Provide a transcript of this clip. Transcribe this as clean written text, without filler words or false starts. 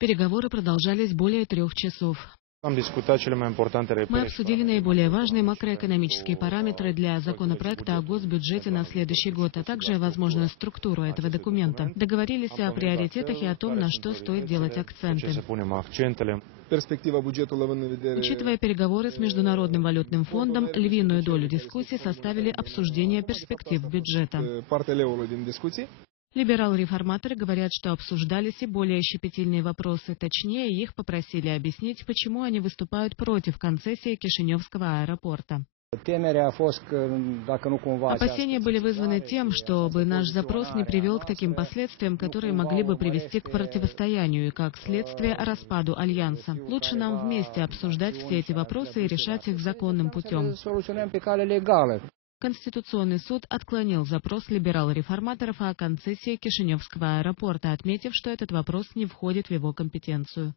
Переговоры продолжались более 3 часов. Мы обсудили наиболее важные макроэкономические параметры для законопроекта о госбюджете на следующий год, а также возможную структуру этого документа. Договорились о приоритетах и о том, на что стоит делать акценты. Учитывая переговоры с Международным валютным фондом, львиную долю дискуссий составили обсуждение перспектив бюджета. Либерал-реформаторы говорят, что обсуждались и более щепетильные вопросы, точнее, их попросили объяснить, почему они выступают против концессии Кишиневского аэропорта. Опасения были вызваны тем, чтобы наш запрос не привел к таким последствиям, которые могли бы привести к противостоянию и, как следствие, распаду Альянса. Лучше нам вместе обсуждать все эти вопросы и решать их законным путем. Конституционный суд отклонил запрос либерал-реформаторов о концессии Кишиневского аэропорта, отметив, что этот вопрос не входит в его компетенцию.